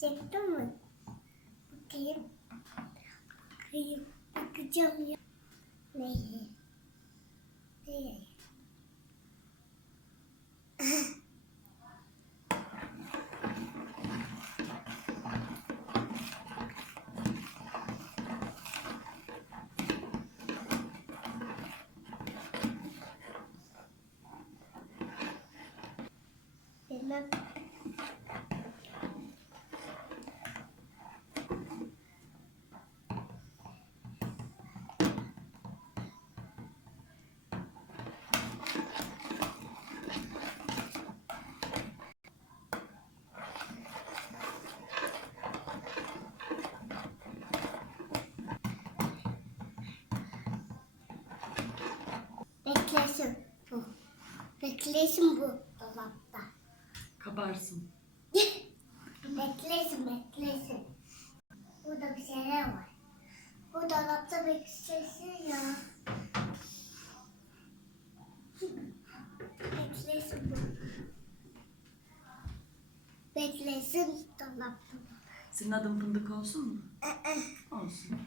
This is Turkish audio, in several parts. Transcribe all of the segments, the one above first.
Çektim mi? Bakayım. Bakayım. Bakacağım ya. Neyse. Bilmem. Beklesin bu. Beklesin bu. Kabarsın. beklesin, beklesin. Burada bir şeyler var. Bu dolapta beklesin ya. beklesin bu. Beklesin dolapta. Senin adın fındık olsun mu? Olsun.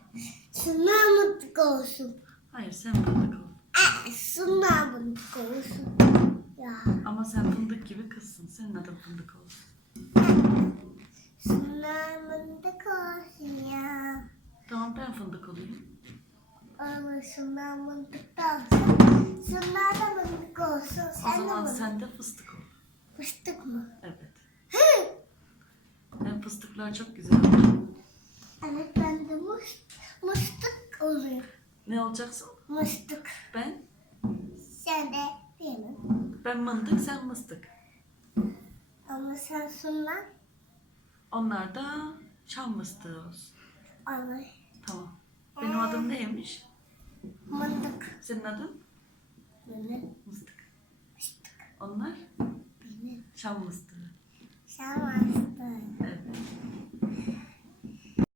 Şunlar mutlu olsun. Hayır sen fındık ol. Şunlar mutlu olsun. Ya. Ama sen fındık gibi kızsın. Senin adın fındık olsun. Şunlar mutlu olsun ya. Tamam ben fındık olayım. Ama şunlar mutlu olsun. Şunlar da mutlu olsun. O Sen de zaman sen de fıstık ol. Fıstık mı? Evet. Hı. Hem fıstıklar çok güzel olur. Evet ben de mus, mustuk oluyor. Ne olacaksın? Mustuk. Ben? Sen de. Ben mındık, sen mıstık. Ama sen şunlar Onlar da çam mıstığı olsun. alır. Tamam. Benim adım neymiş? Mındık. Senin adın? Benim. Mıstık. Onlar Benim. çam mıstığı. Sen varsın. Evet.